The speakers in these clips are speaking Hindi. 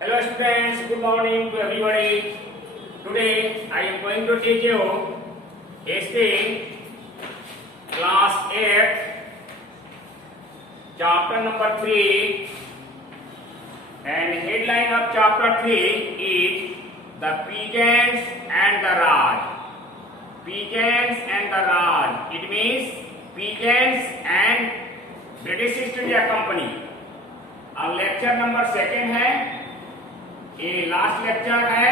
Hello students, good morning to everybody. Today I am going to teach you history class 8 chapter number 3 and headline of chapter 3 is the Peasants and the Raj. Peasants and the Raj. It means Peasants and British East India Company. अब लेक्चर नंबर 2 है, ये लास्ट लेक्चर है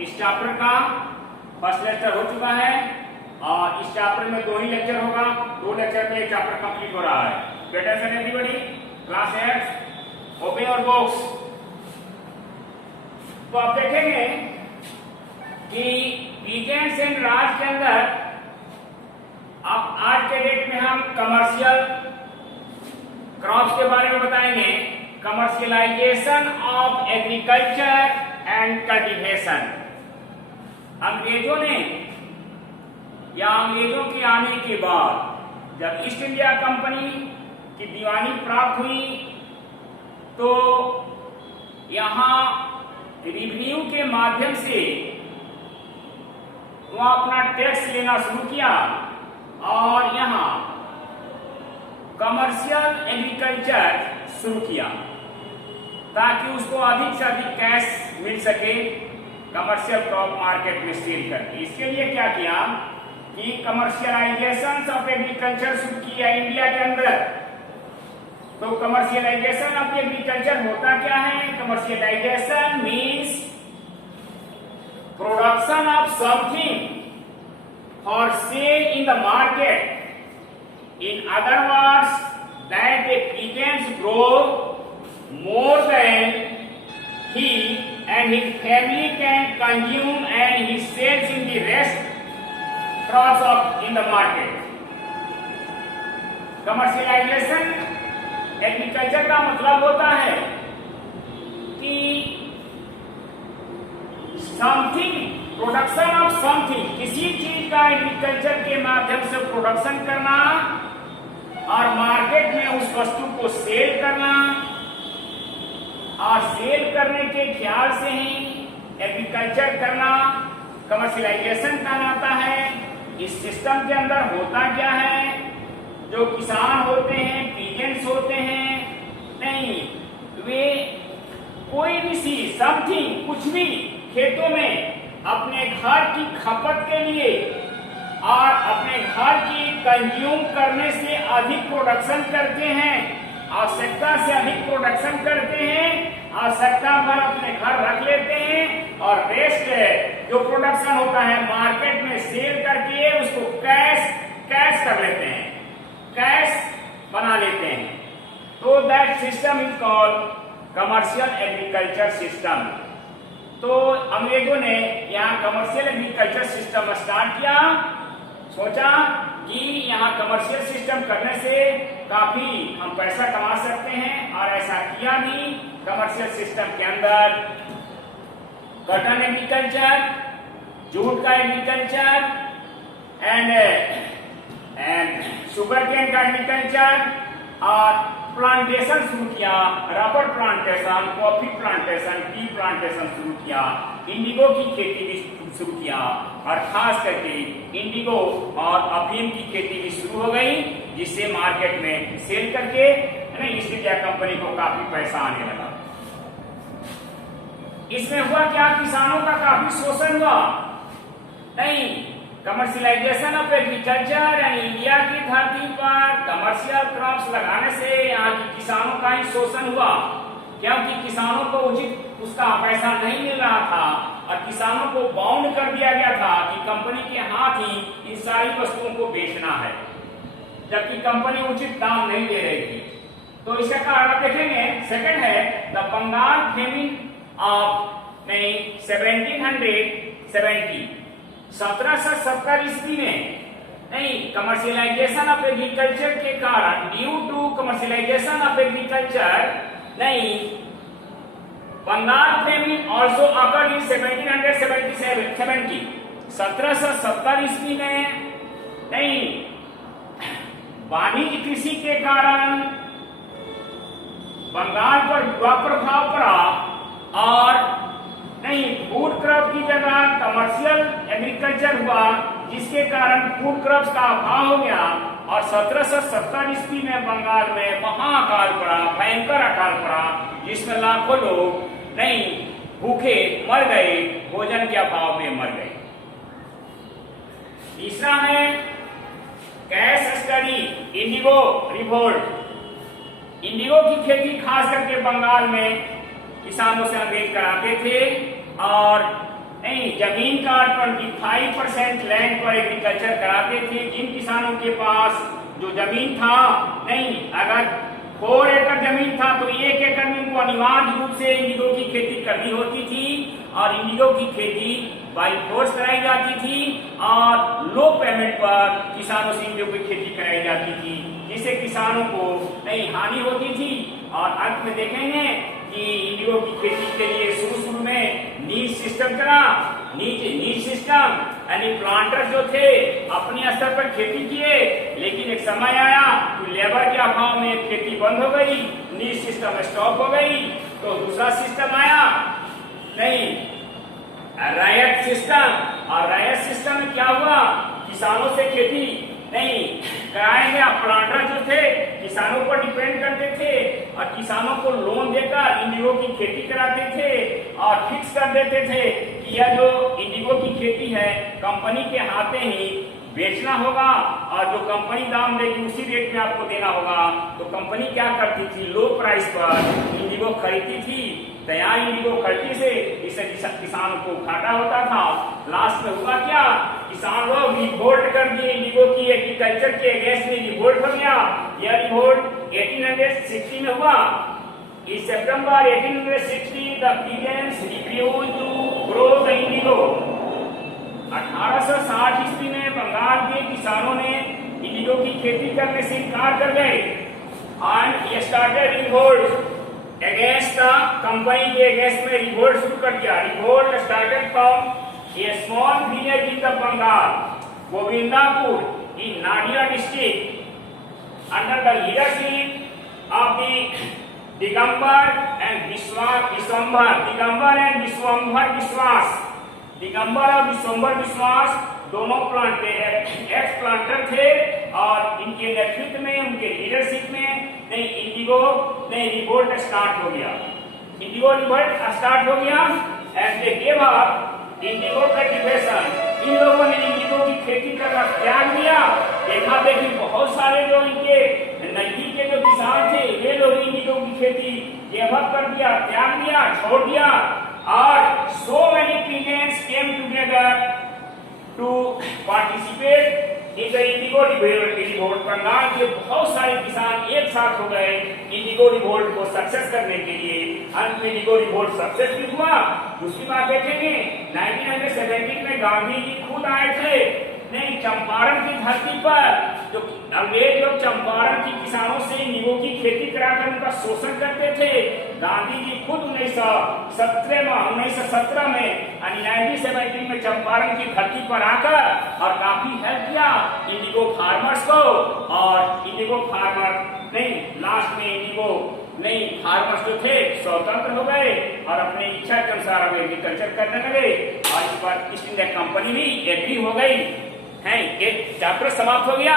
इस चैप्टर का। फर्स्ट लेक्चर हो चुका है और इस चैप्टर में 2 ही लेक्चर होगा। 2 लेक्चर में ये चैप्टर कंप्लीट हो रहा है। बेटर से everybody, class 8 open your books. तो आप देखेंगे कि पीजेंट्स एंड राज के अंदर अब आज के डेट में हम कमर्शियल क्रॉप्स के बारे में बताएंगे। Commercialisation of agriculture and cultivation. अंग्रेजों ने या अंग्रेजों के आने के बाद जब ईस्ट इंडिया कंपनी की दीवानी प्राप्त हुई तो यहाँ रिवेन्यू के माध्यम से वो अपना टैक्स लेना शुरू किया और यहाँ कमर्शियल एग्रीकल्चर शुरू किया ताकि उसको अधिक से अधिक कैश मिल सके कमर्शियल क्रॉप मार्केट में सेल करके। इसके लिए क्या किया कि कमर्शियलाइजेशन ऑफ एग्रीकल्चर शुरू किया इंडिया के अंदर। तो कमर्शियलाइजेशन ऑफ एग्रीकल्चर होता क्या है? Commercialisation means production of something for sale in the market. In other words, that the peasants grow more than he and his family can consume and he sells in the rest crops of in the market. Commercialization agriculture का मतलब होता है कि समथिंग, प्रोडक्शन ऑफ समथिंग, किसी चीज का एग्रीकल्चर के माध्यम से प्रोडक्शन करना और मार्केट में उस वस्तु को सेल करना और सेल करने के ख्याल से ही एग्रीकल्चर करना कमर्शियलाइजेशन कहलाता है। इस सिस्टम के अंदर होता क्या है? जो किसान होते हैं, पीजेंट्स होते हैं, नहीं वे कोई भी चीज, समथिंग, कुछ भी खेतों में अपने घर की खपत के लिए और अपने घर की कंज्यूम करने से अधिक प्रोडक्शन करते हैं, आवश्यकता से अधिक प्रोडक्शन करते हैं, आवश्यकता भर अपने घर रख लेते हैं और रेस्ट जो प्रोडक्शन होता है मार्केट में सेल करके उसको कैश कर लेते हैं, कैश बना लेते हैं। तो that system is called commercial agriculture system. तो अंग्रेजों ने यहाँ कमर्शियल एग्रीकल्चर सिस्टम स्टार्ट किया। सोचा कि यहाँ कमर्शियल सिस्टम करने से काफी हम पैसा कमा सकते हैं और ऐसा किया भी। कमर्शियल सिस्टम के अंदर कॉटन एग्रीकल्चर, जूट का एग्रीकल्चर एंड शुगर केन का एग्रीकल्चर और प्लांटेशन शुरू किया। Rubber plantation, coffee plantation, tea plantation शुरू किया। इंडिगो की खेती भी शुरू किया और खास करके इंडिगो और अफीम की खेती भी शुरू हो गई, जिससे मार्केट में सेल करके ईस्ट इंडिया कंपनी को काफी पैसा आने लगा। इसमें हुआ क्या? किसानों का काफी शोषण हुआ। नहीं, commercialisation of agriculture and India की धरती पर कमर्शियल क्रॉप्स लगाने से यहाँ के किसानों का ही शोषण हुआ, क्योंकि किसानों को उचित उसका पैसा नहीं मिल रहा था और किसानों को बाउंड कर दिया गया था कि कंपनी के हाथ ही इन सारी वस्तुओं को बेचना है, जबकि कंपनी उचित दाम नहीं दे रही थी। तो इसका कारण देखेंगे। सेकंड है द बंगाल फेमिन ऑफ 1770 ईस्वी में। नहीं, कमर्शियलाइजेशन ऑफ एग्रीकल्चर के कारण, due to commercialization of agriculture, नहीं, Bengal famine also occurred in 1770। 1770 ईस्वी में नहीं, वाणिज्य कृषि के कारण बंगाल पर बुरा प्रभाव पड़ा और कमर्शियल एग्रीकल्चर हुआ, जिसके कारण फूड क्रॉप्स का अभाव हो गया और 1770 ईस्वी में बंगाल में महाअकाल पड़ा, भयंकर अकाल पड़ा, जिसमें लाखों लोग नहीं भूखे मर गए, भोजन के अभाव में मर गए। तीसरा है cash study Indigo revolt. Indigo की खेती खास करके बंगाल में किसानों से अंग्रेज कराते थे और नहीं जमीन का 25% लैंड पर एग्रीकल्चर कराते थे। जिन किसानों के पास जो जमीन था, नहीं अगर 4 एकड़ जमीन था तो 1 एकड़ में उनको अनिवार्य रूप से इंडिगो की खेती करनी होती थी और इंडिगो की खेती बाई फोर्स कराई जाती थी और लो पेमेंट पर किसानों से इंडिगो की खेती कराई जाती थी, जिससे किसानों को नहीं हानि होती थी। और अंत में देखेंगे कि इंडिगो की खेती के लिए शुरू में नीच सिस्टम चला। नीच सिस्टम यानी प्लांटर जो थे अपने स्तर पर खेती किए, लेकिन एक समय आया कि लेबर के अभाव में खेती बंद हो गई, नीच सिस्टम स्टॉप हो गई। तो दूसरा सिस्टम आया नहीं रैयत सिस्टम। और रैयत सिस्टम में क्या हुआ, किसानों से खेती नहीं कराएंगे। प्लांटर जो थे किसानों पर डिपेंड करते थे और किसानों को लोन देकर इंडिगो की खेती कराते थे और फिक्स कर देते थे कि यह जो इंडिगो की खेती है कंपनी के हाथे ही बेचना होगा और जो कंपनी दाम देगी उसी रेट में आपको देना होगा। तो कंपनी क्या करती थी, लो प्राइस पर इंडिगो खरीदती थी। तैयार इंडिगो खरीदने से इससे किसानों को घाटा होता था। लास्ट में हुआ क्या, किसान लोग रिवोल्ट कर दिए, इंडिगो की एग्रीकल्चर के अगेंस्ट में रिवोल्ट हो गया। यह रिवोल्ट 1860 में हुआ। In September 1860 the peasants refused to grow the indigo। 1860 ईस्वी में बंगाल के किसानों ने इंडिगो की खेती करने से इनकार कर गए and he started revolt against the company के अगेंस्ट में रिवोल्ट शुरू कर दिया। Revolt started from a small village in the Bengal, Govindapur in Nadia district under the leadership of the Digambar and Vishwambar Vishwas दोनों एक्स प्लांटर थे और इनके नेतृत्व में, उनके लीडरशिप में नहीं इंडिगो नहीं रिवोल्ट स्टार्ट हो गया। इंडिगो रिवोल्ट स्टार्ट हो गया and they give up indigo cultivation. इन लोगों ने इंडिगो की खेती करना त्याग दिया। देखा देखी बहुत सारे जो इनके नजदीक के जो किसान थे वे लोग इंडिगो की खेती गिव अप कर दिया, त्याग दिया, छोड़ दिया। और so many peasants came together to participate in the indigo revolt. Bengal के बहुत सारे किसान एक साथ हो गए इंडिगो रिवोल्ट को सक्सेस करने के लिए। अंत में इंडिगो रिवोल्ट सक्सेस भी हुआ। दूसरी बात देखेंगे 1917 में गांधी जी खुद आए थे नहीं चंपारण की धरती पर। जो अंग्रेज लोग चंपारण की किसानों से इंडिगो की खेती कराकर उनका शोषण करते थे, गांधी जी खुद 1917 में 1917 में चंपारण की धरती पर आकर और काफी हेल्प किया इंडिगो फार्मर्स को। और इंडिगो फार्मर नहीं लास्ट में इंडिगो नहीं फार्मर्स जो थे स्वतंत्र हो गए और अपने इच्छा के अनुसार अब एग्रीकल्चर करने लगे और इस बार ईस्ट इंडिया कंपनी भी एग्री हो गई है। एक चैप्टर समाप्त हो गया।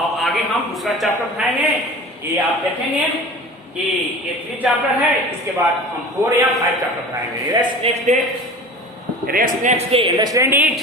अब आगे हम दूसरा चैप्टर पढ़ाएंगे। ये आप देखेंगे कि ये 3 चैप्टर है, इसके बाद हम 4 या 5 चैप्टर पढ़ाएंगे। Rest next day, understand it.